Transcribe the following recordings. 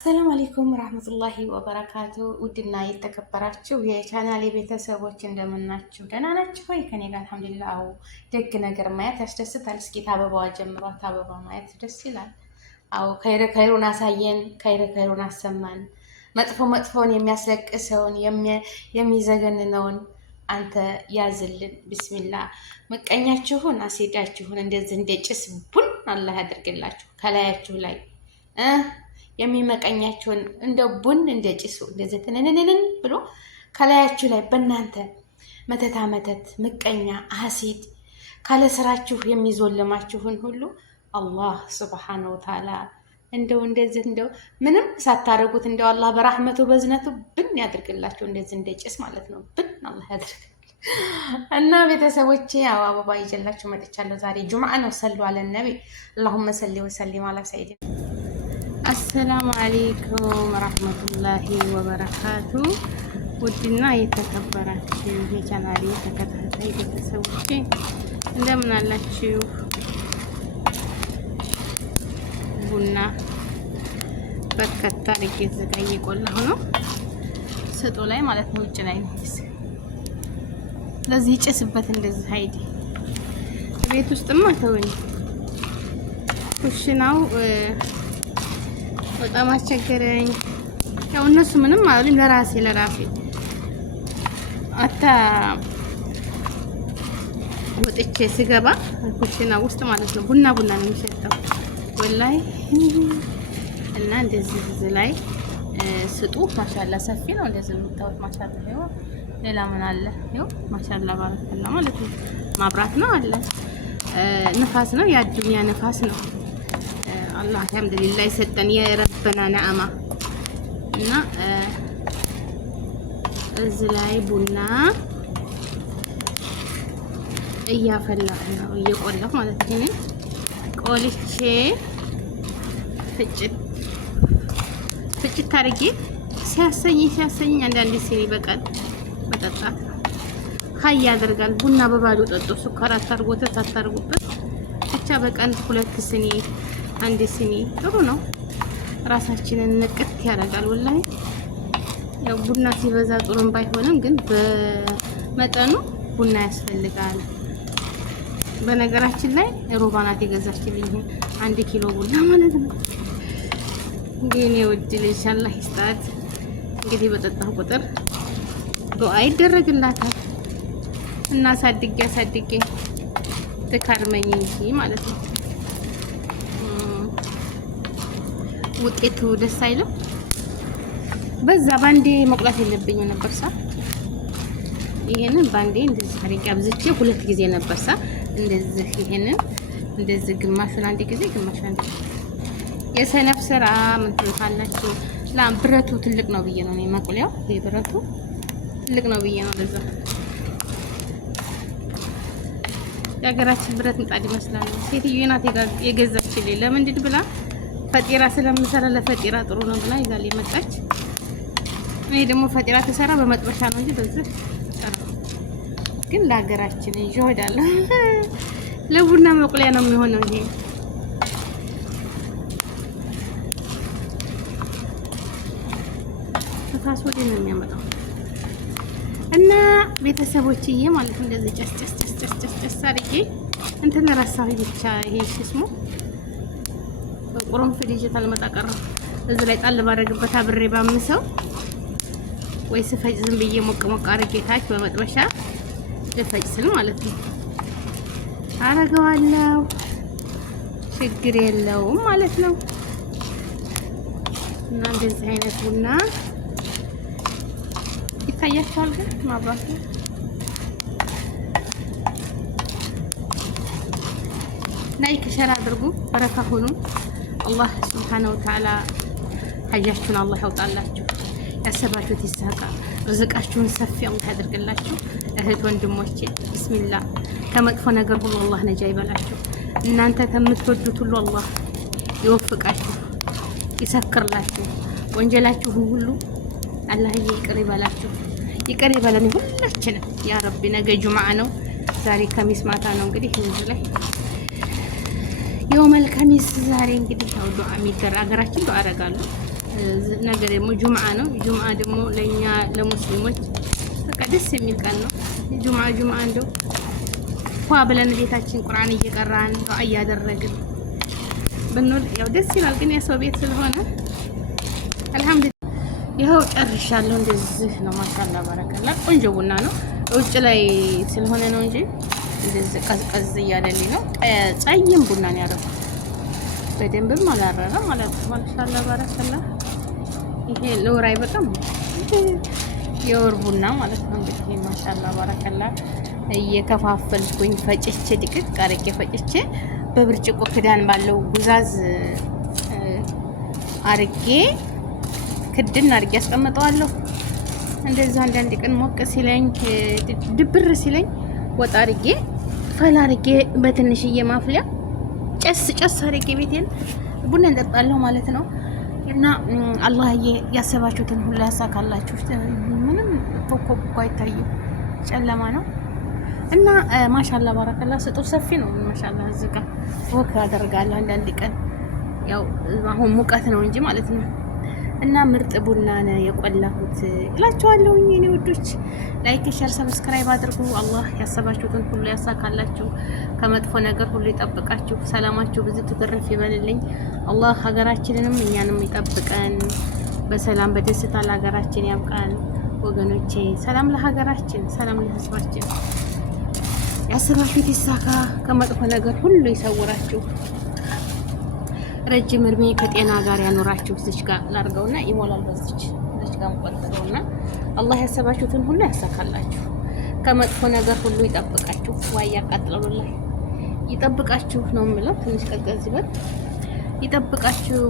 ሰላም አለይኩም ወራህመቱላሂ ወበረካቱ። ውድና የተከበራችሁ የቻናሌ ቤተሰቦች እንደምናችሁ ደህና ናችሁ ወይ? ከኔ ጋር አልሐምዱሊላህ። አዎ ደግ ነገር ማየት ያስደስታል። እስኪ አበባዋ ጀምሯት፣ አበባ ማየት ደስ ይላል። አዎ ከይረ ከይሩን አሳየን፣ ከይረ ከይሩን አሰማን። መጥፎ መጥፎውን የሚያስለቅሰውን የሚዘገንነውን አንተ ያዝልን። ቢስሚላ ምቀኛችሁን አሴዳችሁን እንደዚህ እንደ ጭስ ቡን አላህ ያድርግላችሁ ከላያችሁ ላይ የሚመቀኛቸውን እንደ ቡን እንደ ጭሱ እንደዚህ ትንንንን ብሎ ከላያችሁ ላይ በእናንተ መተት ምቀኛ አሲድ ካለ ስራችሁ የሚዞልማችሁን ሁሉ አላህ ሱብሓነሁ ወተዓላ እንደው ምንም ሳታረጉት እንደው አላህ በራህመቱ በዝነቱ ብን ያድርግላችሁ። እንደዚህ እንደ ጭስ ማለት ነው። ብን አላህ ያድርግ እና ቤተሰቦቼ ያው አበባ ይዤላችሁ መጥቻለሁ። ዛሬ ጁምዓ ነው። ሰሉ አለ ነቢ اللهم صل وسلم على سيدنا አሰላሙ አለይኩም ወራህመቱላሂ ወበረካቱ። ውድና የተከበራችሁ የቻናሌ ተከታታይ ቤተሰቦቼ እንደምን አላችሁ? ቡና በርከታ አድርጌ እዚህ ጋር እየቆላሁ ነው። ስጦ ላይ ማለት ነው፣ ውጭ ላይ ነው። ስለዚህ ይጨስበት እንደዚህ አይዲ ቤት ውስጥማ ተወኝ። ኩሽናው በጣም አስቸገረኝ። ያው እነሱ ምንም አሉኝ። ለራሴ አታ ወጥቼ ስገባ ኩሽና ውስጥ ማለት ነው ቡና ነው የሚሸጠው ወላይ። እና እንደዚህ ላይ ስጡ ማሻአላ ሰፊ ነው። እንደዚህ የምታዩት ማሻአላ ነው። ሌላ ምን አለ? ይኸው ማሻአላ ባረከላ ማለት ነው። ማብራት ነው አለ። ንፋስ ነው፣ የአዱኛ ንፋስ ነው። አላህ አልሐምዱሊላህ የሰጠን የረበና ነዓማ እና እዚህ ላይ ቡና እያፈላሁ ነው፣ እየቆላሁ ማለት ነው። ቆልቼ ፍጭት አድርጌ ሲያሰኝ አንዳንድ ሲኒ በቀን መጠጣት ሀይ ያደርጋል። ቡና በባዶ ጠጦ ስኳር አታርጎት አታርጉበት ብቻ በቀን 2 ሲኒ አንድ ሲኒ ጥሩ ነው። ራሳችንን ንቅት ያደርጋል ወላሂ። ያው ቡና ሲበዛ ጥሩም ባይሆንም ግን በመጠኑ ቡና ያስፈልጋል። በነገራችን ላይ ሮባናት የገዛችልኝ 1 ኪሎ ቡና ማለት ነው። ግን የውድ ልጅ አላህ ይስጣት። እንግዲህ በጠጣሁ ቁጥር ዱዓ ይደረግላታል እና አሳድጌ ትካርመኝ እንጂ ማለት ነው። ውጤቱ ደስ አይልም። በዛ ባንዴ መቁላት የለብኝም ነበር ሳ ይሄንን ባንዴ እንደዚህ አድርጌ አብዝቼ 2 ጊዜ ነበር ሳ እንደዚህ ይሄንን እንደዚህ ግማሹን አንድ ጊዜ ግማሹን አንድ ጊዜ የሰነፍ ስራ ምን ትልካላችሁ? ብረቱ ትልቅ ነው ብዬ ነው መቁሊያው ብረቱ ትልቅ ነው ብዬ ነው። ለዛ የሀገራችን ብረት ምጣድ ይመስላል። ሴትዮዋ ናት የገዛችልኝ። ለምንድን ብላ ፈጢራ ስለምሰራ ለፈጢራ ጥሩ ነው ብላ ይዛል የመጣች። እኔ ደግሞ ፈጢራ ተሰራ በመጥበሻ ነው እንጂ በዚህ ግን ለሀገራችን ይወዳለሁ። ለቡና መቁሊያ ነው የሚሆነው። ይሄ ተፋስ ወዲህ ነው የሚያመጣው። እና ቤተሰቦችዬ ማለት እንደዚህ ጨስ አድርጌ እንትን ረሳሁኝ ብቻ ይሄ ስሙ ቁርንፍድ ዲጂታል መጣቀር እዚህ ላይ ጣል ባደረግበት አብሬ ባምሰው ወይ ስፈጭ ዝም ብዬ ሞቅ አድርጌ ታች በመጥበሻ ልፈጭ ስል ማለት ነው አረገዋለሁ። ችግር የለውም ማለት ነው። እና እንደዚህ አይነት ቡና ይታያችኋል። ግን ማብራቱ ላይክ ሸር አድርጉ። በረካ ሁኑ። አላህ ሱብሓነሁ ወተዓላ ሀጃችሁን አላህ ያውጣላችሁ። ያሰባችሁት ይሳካ። ርዝቃችሁን ሰፊ አላህ ያድርግላችሁ። እህት ወንድሞቼ ቢስሚላህ ከመጥፎ ነገር ሁሉ አላህ ነጃ ይበላችሁ። እናንተ ከምትወዱት ሁሉ አላህ ይወፍቃችሁ፣ ይሰክርላችሁ። ወንጀላችሁን ሁሉ አላህዬ ይቅር ይበላችሁ፣ ይቅር ይበለን ሁላችንም ያ ረቢ። ነገ ጁምዓ ነው፣ ዛሬ ከሚስ ማታ ነው። እንግዲህ እዚህ ላይ የውመል ከሚስ ዛሬ እንግዲህ ያው ዱዓ የሚደረግ ሀገራችን ዱዓ አደርጋለሁ። ነገ ደግሞ ጁምዓ ነው። ጁምዓ ደግሞ ለኛ ለሙስሊሞች በቃ ደስ የሚል ቀን ነው። ጁምዓ እንደው ፏ ብለን ቤታችን ቁርአን እየቀራን ዱዓ እያደረግን ብንውል ያው ደስ ይላል። ግን የሰው ቤት ስለሆነ አልሐምዱሊላህ ይኸው ጨርሻለሁ። እንደዚህ ነው ማሻአላ ባረከላ። ቆንጆ ቡና ነው። ውጭ ላይ ስለሆነ ነው እንጂ እንደዚህ ቀዝቀዝ እያለልኝ ነው። ጸይም ቡና ነው ያደረኩት። በደንብም አላረረ ማለት ነው። ማሻአላ ባረከላ። ይሄ ለወር አይበቃም። የወር ቡና ማለት ነው እንግዲህ ማሻአላ ባረከላ። እየከፋፈልኩኝ ፈጭቼ ድቅቅ አድርጌ ፈጭቼ በብርጭቆ ክዳን ባለው ጉዛዝ አርጌ ክድን አርጌ አስቀምጠዋለሁ። እንደዛ አንዳንድ ቀን ሞቅ ሲለኝ ድብር ሲለኝ ወጣ አርጌ ፈላ አርጌ በትንሽዬ ማፍሊያ ጨስ አርጌ ቤቴን ቡና እንጠጣለሁ ማለት ነው። እና አላህዬ ያሰባችሁትን ሁሉ ያሳካላችሁ። ምንም ኮከብ እኮ አይታይም፣ ጨለማ ነው። እና ማሻአላ ባረከላ ስጦ ሰፊ ነው። ማሻአላ እዚህ ጋር ወክ አደርጋለሁ አንዳንድ ቀን ያው አሁን ሙቀት ነው እንጂ ማለት ነው። እና ምርጥ ቡና ነው የቆላሁት እላችኋለሁ የኔ ውዶች። ላይክ፣ ሼር፣ ሰብስክራይብ አድርጉ። አላህ ያሰባችሁትን ሁሉ ያሳካላችሁ፣ ከመጥፎ ነገር ሁሉ ይጠብቃችሁ፣ ሰላማችሁ ብዙ ትትርፍ ይበልልኝ። አላህ ሀገራችንንም እኛንም ይጠብቀን፣ በሰላም በደስታ ለሀገራችን ያብቃን። ወገኖቼ ሰላም ለሀገራችን፣ ሰላም ለህዝባችን። ያሰባችሁት ይሳካ፣ ከመጥፎ ነገር ሁሉ ይሰውራችሁ፣ ረጅም እድሜ ከጤና ጋር ያኖራችሁ። እዚች ጋር ላርገውና ይሞላል። በዚች ጋር ቆጥረውና አላህ ያሰባችሁትን ሁሉ ያሳካላችሁ፣ ከመጥፎ ነገር ሁሉ ይጠብቃችሁ። ዋይ ያቃጥለውላ ይጠብቃችሁ ነው የምለው። ትንሽ ቀዝቀዝ ይበል። ይጠብቃችሁ።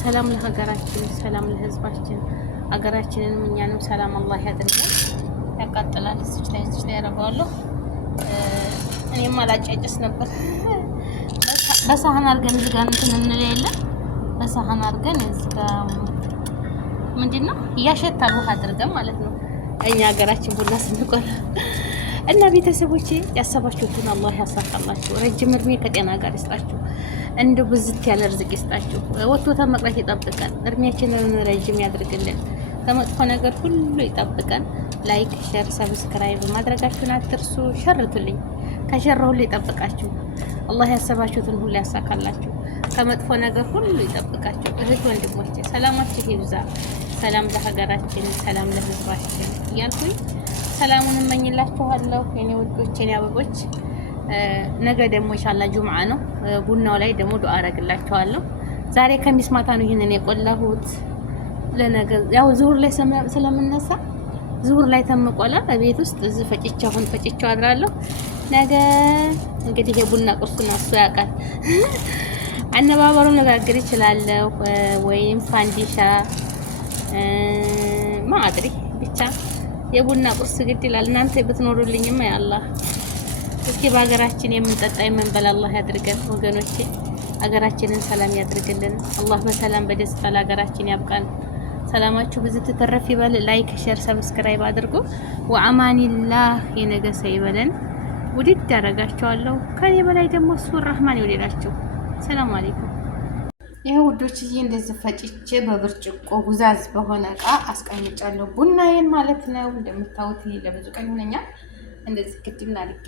ሰላም ለሀገራችን፣ ሰላም ለህዝባችን። ሀገራችንንም እኛንም ሰላም አላህ ያድርገን። ያቃጥላል። እዚች ላይ ያረጋዋለሁ። እኔም አላጫጭስ ነበር። በሳህን አድርገን እዚህ ጋር እንትን እንለያለን። በሳህን አድርገን እዚህ ጋር ምንድነው እያሸታል ውሃ አድርገን ማለት ነው። እኛ ሀገራችን ቡና ስንቆላ እና ቤተሰቦቼ ያሰባችሁትን አላህ ያሳካላችሁ፣ ረጅም እድሜ ከጤና ጋር ይስጣችሁ፣ እንደው ብዝት ያለ ርዝቅ ይስጣችሁ፣ ወጥቶ መቅረት ይጠብቀን፣ እድሜያችንን ረጅም ያድርግልን፣ ከመጥፎ ነገር ሁሉ ይጠብቀን። ላይክ፣ ሼር፣ ሰብስክራይብ ማድረጋችሁን አትርሱ። ሸርቱልኝ፣ ከሸር ሁሉ ይጠብቃችሁ። አላህ ያሰባችሁትን ሁሉ ያሳካላችሁ፣ ከመጥፎ ነገር ሁሉ ይጠብቃችሁ። እህት ወንድሞቼ ሰላማችሁ ይብዛ። ሰላም ለሀገራችን፣ ሰላም ለህዝባችን እያልኩኝ ሰላሙን እመኝላችኋለሁ የኔ ውዶች፣ የኔ አበቦች። ነገ ደግሞ ኢንሻአላህ ጁምዓ ነው። ቡናው ላይ ደግሞ ዱአ አረግላችኋለሁ። ዛሬ ከሚስ ማታ ነው ይሄንን የቆላሁት። ለነገ ያው ዙሁር ላይ ስለምነሳ ዙሁር ላይ ተመቆላ በቤት ውስጥ እዚህ ፈጭቼው አድራለሁ። ነገ እንግዲህ የቡና ቁርሱን እሱ ያውቃል። አነባበሩን ልጋግር ይችላለሁ ወይም ፋንዲሻ ማድሪ ብቻ የቡና ቁርስ ግድ ይላል። እናንተ ብትኖሩልኝማ ያአላህ እስኪ በሀገራችን የምንጠጣ የምንበላ አላህ ያድርገን ወገኖቼ። ሀገራችንን ሰላም ያድርግልን። አላህ በሰላም በደስታ ለሀገራችን ያብቃን። ሰላማችሁ ብዙ ተተረፍ ይበል። ላይክ፣ ሼር፣ ሰብስክራይብ አድርጉ። ወአማኒላህ የነገ ሰው ይበለን። ውድድ ያደርጋችኋለሁ። ከኔ በላይ ደግሞ እሱ ረህማን ይወደዳችሁ። ሰላም አለይኩም። ይሄ ውዶችዬ እንደዚህ ፈጭቼ በብርጭቆ ጉዛዝ በሆነ እቃ አስቀምጫለሁ ቡናዬን ማለት ነው። እንደምታዩት ይሄ ለብዙ ቀን ይሆነኛል። እንደዚህ ግድና አድርጌ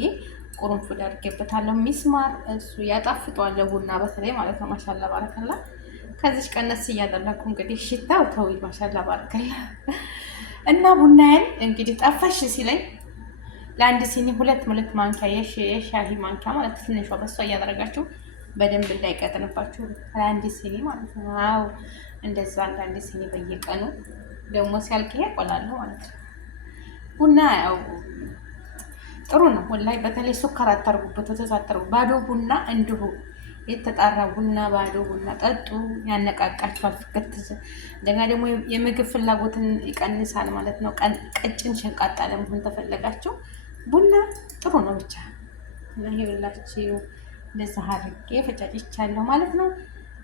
ቁርንፉድ አድርጌበታለሁ። ሚስማር እሱ ያጣፍጠዋል ቡና በተለይ ማለት ነው። ማሻአላ ባረከላ። ከዚች ቀነስ እያደረኩ እንግዲህ ሽታው ተውይ ማሻአላ ባረከላ። እና ቡናዬን እንግዲህ ጠፈሽ ሲለኝ ለአንድ ሲኒ ሁለት ማንኪያ የሻሂ ማንኪያ ማለት ትንሿ በሷ እያደረጋችሁ በደንብ እንዳይቀጥንባችሁ ለአንድ ሲኒ ማለት ነው። አዎ እንደዛ አንድ ሲኒ በየቀኑ ደግሞ ሲያልቅ ይሄ ቆላለሁ ማለት ነው። ቡና ያው ጥሩ ነው ወላሂ። በተለይ ሱከር አታርጉበት፣ ተሳተሩ። ባዶ ቡና እንዲሁ የተጣራ ቡና ባዶ ቡና ጠጡ፣ ያነቃቃችኋል። ፍክት እንደገና ደግሞ የምግብ ፍላጎትን ይቀንሳል ማለት ነው። ቀጭን ሸንቃጣ ለመሆን ተፈለጋችሁ ቡና ጥሩ ነው። ብቻ ይኸውላችሁ እንደዛ አድርጌ ፈጫጭቻለሁ ማለት ነው።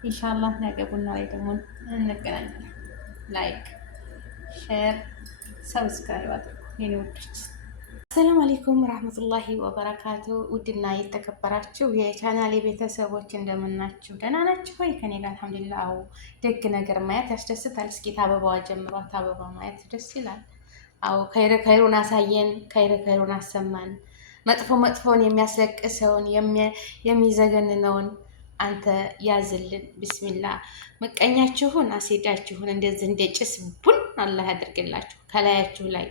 ኢንሻአላህ ነገ ቡና ላይ ደግሞ እንገናኛለን። ላይክ፣ ሼር፣ ሰብስክራይብ አድርጉ የኔ ውዶች። ሰላም አለይኩም ረህመቱላሂ ወበረካቱ። ውድና የተከበራችሁ የቻናሌ ቤተሰቦች እንደምናችሁ ደህና ናችሁ ወይ? ከኔ ጋር አልሐምዱሊላህ። አዎ ደግ ነገር ማየት ያስደስታል። እስኪ አበባዋ ጀምሯት፣ አበባ ማየት ደስ ይላል። አዎ ከይረ ከይሩን አሳየን፣ ከይረ ከይሩን አሰማን። መጥፎ መጥፎን የሚያስለቅሰውን የሚዘገንነውን አንተ ያዝልን። ቢስሚላህ ምቀኛችሁን አሴዳችሁን እንደዚህ እንደ ጭስ ቡን አላህ ያድርግላችሁ ከላያችሁ ላይ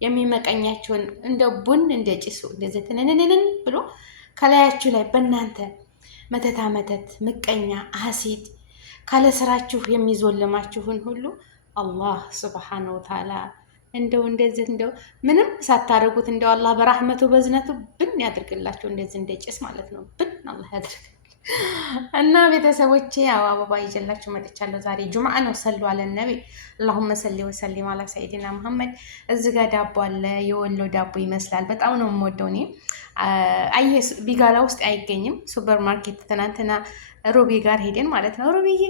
የሚመቀኛቸውን እንደ ቡን እንደ ጭሱ እንደዚህ ትንንንን ብሎ ከላያችሁ ላይ በእናንተ መተታ መተት ምቀኛ ሐሲድ ካለ ስራችሁ የሚዞልማችሁን ሁሉ አላህ ሱብሓነሁ ወተዓላ እንደው እንደዚህ እንደው ምንም ሳታደርጉት እንደው አላህ በራህመቱ በዝነቱ ብን ያድርግላችሁ። እንደዚህ እንደ ጭስ ማለት ነው። ብን አላህ ያድርግ። እና ቤተሰቦቼ ያው አበባ ይዤላችሁ መጥቻለሁ። ዛሬ ጁምዓ ነው። ሰሉ አለ ነቢ አላሁመ ሰሊ ወሰሊም አላ ሰይድና መሐመድ። እዚህ ጋር ዳቦ አለ። የወሎ ዳቦ ይመስላል። በጣም ነው የምወደው እኔ። አየስ ቢጋላ ውስጥ አይገኝም። ሱፐር ማርኬት ትናንትና ሩቢ ጋር ሄደን ማለት ነው። ሩቢዬ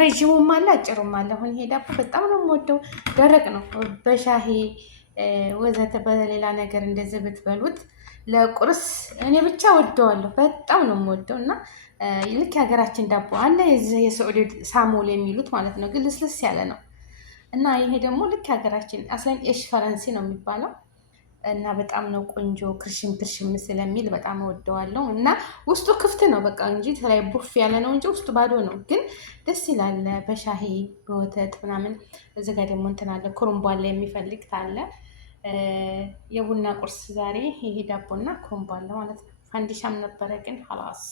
ረዥሙም አለ አጭሩም አለ። አሁን ይሄ ዳቦ በጣም ነው የምወደው። ደረቅ ነው። በሻሂ ወዘተ በሌላ ነገር እንደዚህ ብትበሉት ለቁርስ እኔ ብቻ ወደዋለሁ። በጣም ነው የምወደው እና ልክ የሀገራችን ዳቦ አለ የሰዑዲ ሳሞል የሚሉት ማለት ነው፣ ግን ልስልስ ያለ ነው እና ይሄ ደግሞ ልክ የሀገራችን አስለን ኤሽ ፈረንሲ ነው የሚባለው እና በጣም ነው ቆንጆ። ክርሽም ክርሽም ስለሚል በጣም ወደዋለሁ እና ውስጡ ክፍት ነው በቃ እንጂ ተላይ ቡፍ ያለ ነው እንጂ ውስጡ ባዶ ነው፣ ግን ደስ ይላል። በሻሂ በወተት ምናምን። እዚህ ጋር ደግሞ እንትን አለ ኩሩምቧላ የሚፈልግ ታለ የቡና ቁርስ ዛሬ ይሄ ዳቦና ኩሩምቧላ ማለት ነው። ፋንዲሻም ነበረ ግን ሀላስ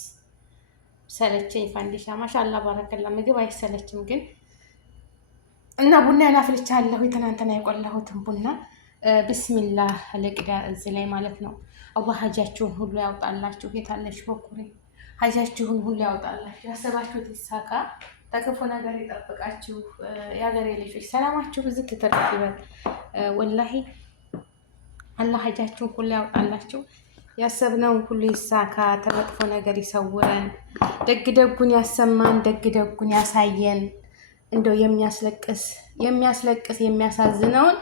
ሰለቸኝ። ፋንዲሻ ማሻአላ ባረከላ ምግብ አይሰለችም ግን እና ቡና ያናፍልቻለሁ። የትናንትና የቆላሁትን ቡና ብስሚላህ ለቅዳ እዚህ ላይ ማለት ነው። አላህ ሀጃችሁን ሁሉ ያውጣላችሁ። የታለሽ በኩሬ ሀጃችሁን ሁሉ ያውጣላችሁ። ያሰባችሁት ይሳካ፣ ተክፉ ነገር ይጠብቃችሁ። የሀገሬ ልጆች ሰላማችሁ ብዙ ትተርፍ ይበል። ወላሂ አላህ ሀጃችሁን ሁሉ ያውጣላችሁ። ያሰብነውን ሁሉ ይሳካ፣ ተመጥፎ ነገር ይሰውረን፣ ደግ ደጉን ያሰማን፣ ደግ ደጉን ያሳየን። እንደው የሚያስለቅስ የሚያሳዝነውን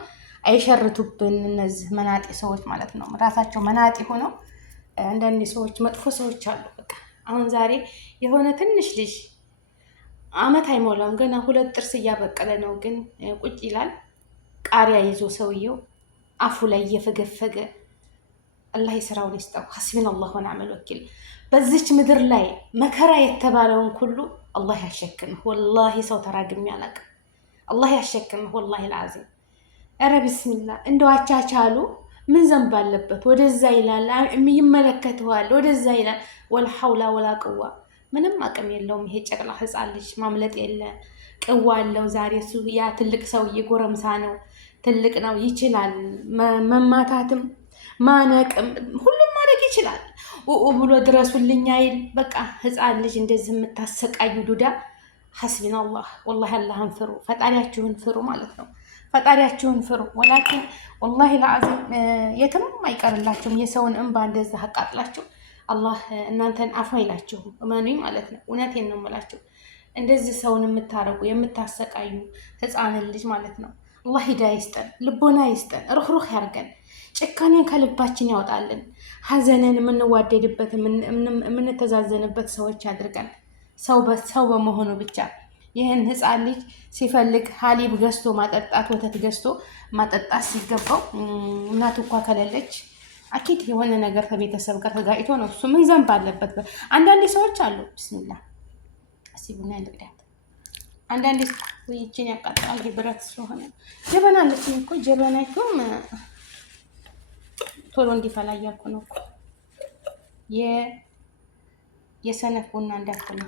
አይሸርቱብን እነዚህ መናጤ ሰዎች ማለት ነው። ራሳቸው መናጤ ሆነው አንዳንድ ሰዎች መጥፎ ሰዎች አሉ። በቃ አሁን ዛሬ የሆነ ትንሽ ልጅ አመት አይሞላውም ገና 2 ጥርስ እያበቀለ ነው፣ ግን ቁጭ ይላል ቃሪያ ይዞ ሰውየው አፉ ላይ እየፈገፈገ። አላህ የስራውን ይስጠው። ሐስቢና አላህ ወነዕመል ወኪል። በዚች ምድር ላይ መከራ የተባለውን ሁሉ አላህ ያሸክምህ። ወላሂ ሰው ተራግሜ አላውቅም። አላህ ያሸክምህ ወላሂ ልዓዚም። ኧረ ቢስሚላ እንደው አቻቻሉ ምን ዘንብ አለበት? ወደዛ ይላል ይመለከተዋል፣ ወደዛ ይላል። ወላ ሐውላ ወላ ቅዋ። ምንም አቅም የለውም ይሄ ጨቅላ ህፃን ልጅ። ማምለጥ የለ ቅዋ አለው። ዛሬ እሱ ያ ትልቅ ሰውዬ ጎረምሳ ነው፣ ትልቅ ነው፣ ይችላል መማታትም ማነቅም ሁሉም ማድረግ ይችላል። ብሎ ድረሱልኝ አይል። በቃ ህፃን ልጅ እንደዚህ የምታሰቃዩ ዱዳ ሐስቢና አላህ። ወላሂ አላህን ፍሩ፣ ፈጣሪያችሁን ፍሩ ማለት ነው። ፈጣሪያችሁን ፍሩ። ወላኪን ወላሂ ለዓዚም የትም አይቀርላችሁም። የሰውን እንባ እንደዛ አቃጥላችሁ አላህ እናንተን አፉ አይላችሁም። እመኑኝ ማለት ነው። እውነቴን ነው የምላችሁ። እንደዚህ ሰውን የምታረጉ የምታሰቃዩ ህፃንን ልጅ ማለት ነው። አላህ ሂዳ ይስጠን፣ ልቦና ይስጠን፣ ሩህሩህ ያርገን፣ ጭካኔን ከልባችን ያወጣልን፣ ሀዘንን የምንዋደድበት የምንተዛዘንበት ሰዎች ያድርገን። ሰው በመሆኑ ብቻ ይህን ህፃን ልጅ ሲፈልግ ሀሊብ ገዝቶ ማጠጣት፣ ወተት ገዝቶ ማጠጣት ሲገባው እናቱ እንኳ ከሌለች አኪድ የሆነ ነገር ከቤተሰብ ጋር ተጋጭቶ ነው። እሱ ምን ዘንብ አለበት? አንዳንዴ ሰዎች አሉ ብስሚላ ሲቡና ልቅዳት አንዳንዴ ይችን ያቃጥላል። ብረት ስለሆነ ጀበና አለችኝ እኮ ጀበናይቱም ቶሎ እንዲፈላ እያልኩ ነው እኮ የሰነፍ ቡና እንዳትሉ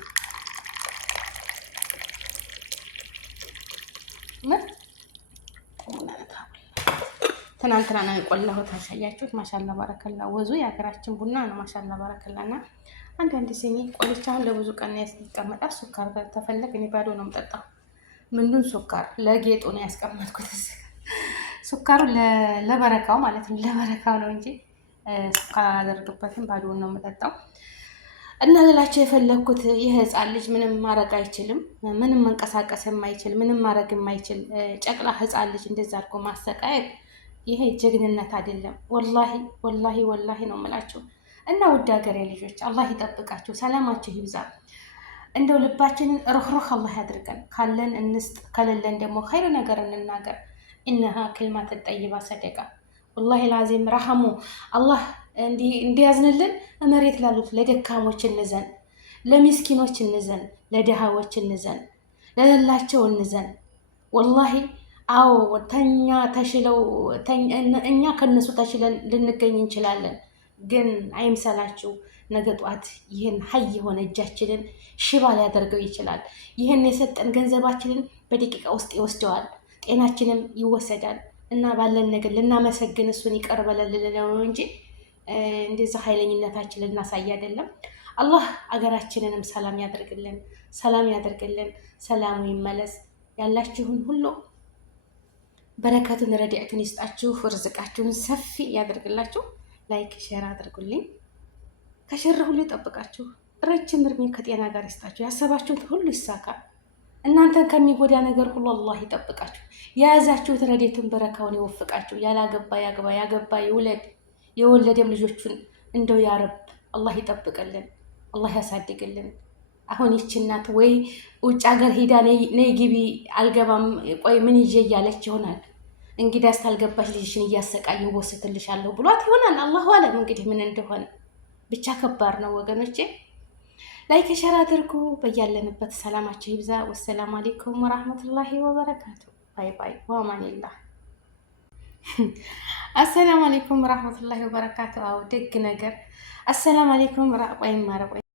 ትናንትና ነው የቆላሁት። አሳያችሁት። ማሻላ ባረከላ። ወዙ የሀገራችን ቡና ነው። ማሻላ ባረከላ። እና አንዳንድ ሲኒ ቆልቻ አሁን ለብዙ ቀን ያስቀመጣል። ሱካር ተፈለግ እኔ ባዶ ነው የምጠጣው። ምንዱን ሱካር ለጌጡ ነው ያስቀመጥኩት። ሱካሩ ለበረካው ማለት ነው፣ ለበረካው ነው እንጂ ሱካር አላደርግበትም። ባዶውን ነው የምጠጣው። እና ልላቸው የፈለግኩት ይህ ህፃን ልጅ ምንም ማድረግ አይችልም። ምንም መንቀሳቀስ የማይችል ምንም ማድረግ የማይችል ጨቅላ ህፃን ልጅ እንደዛ አድርጎ ማሰቃየት ይሄ ጀግንነት አይደለም። ወላሂ ወላሂ ወላሂ ነው የምላችሁ። እና ውድ ሀገሬ ልጆች አላህ ይጠብቃችሁ፣ ሰላማችሁ ይብዛ። እንደው ልባችንን ሩህሩህ አላህ ያድርገን። ካለን እንስጥ፣ ከሌለን ደግሞ ኸይር ነገር እንናገር። ኢነሃ ክልማት ጠይባ ሰደቃ። ወላሂ ላዚም ረሐሙ አላህ እንዲያዝንልን መሬት ላሉት ለደካሞች እንዘን፣ ለሚስኪኖች እንዘን፣ ለድሃዎች እንዘን፣ ለሌላቸው እንዘን። ወላሂ አዎ ተኛ ተሽለው እኛ ከነሱ ተሽለን ልንገኝ እንችላለን። ግን አይምሰላችሁ፣ ነገ ጧት ይህን ሀይ የሆነ እጃችንን ሽባ ሊያደርገው ይችላል። ይህን የሰጠን ገንዘባችንን በደቂቃ ውስጥ ይወስደዋል፣ ጤናችንም ይወሰዳል። እና ባለን ነገር ልናመሰግን እሱን ይቅር በለን ልንለው ነው እንጂ እንደዚህ ኃይለኝነታችን ልናሳይ አይደለም። አላህ አገራችንንም ሰላም ያደርግልን፣ ሰላም ያደርግልን፣ ሰላሙ ይመለስ። ያላችሁን ሁሉ በረከቱን ረድኤቱን ይስጣችሁ፣ ርዝቃችሁን ሰፊ ያደርግላችሁ። ላይክ ሼር አድርጉልኝ። ከሸር ሁሉ ይጠብቃችሁ፣ ረጅም እድሜ ከጤና ጋር ይስጣችሁ። ያሰባችሁት ሁሉ ይሳካል። እናንተን ከሚጎዳ ነገር ሁሉ አላህ ይጠብቃችሁ። የያዛችሁት ረድኤቱን በረካውን ይወፍቃችሁ። ያላገባ ያግባ፣ ያገባ ይውለድ፣ የወለደም ልጆቹን እንደው ያረብ አላህ ይጠብቅልን፣ አላህ ያሳድግልን። አሁን ይች እናት ወይ ውጭ ሀገር ሄዳ ነይ ግቢ አልገባም ቆይ ምን ይዤ እያለች ይሆናል። እንግዲህ አስታልገባሽ ልጅሽን እያሰቃየሁ ወስትልሻለሁ ብሏት ይሆናል። አላሁ አለም እንግዲህ ምን እንደሆነ ብቻ ከባድ ነው ወገኖቼ። ላይክ ሸር አድርጉ። በያለንበት ሰላማችሁ ይብዛ። ወሰላሙ አለይኩም ወራህመቱላሂ ወበረካቱ። ባይ ባይ ወአማኒላህ። አሰላሙ አለይኩም ወራህመቱላሂ ወበረካቱ። አዎ ደግ ነገር። አሰላሙ አለይኩም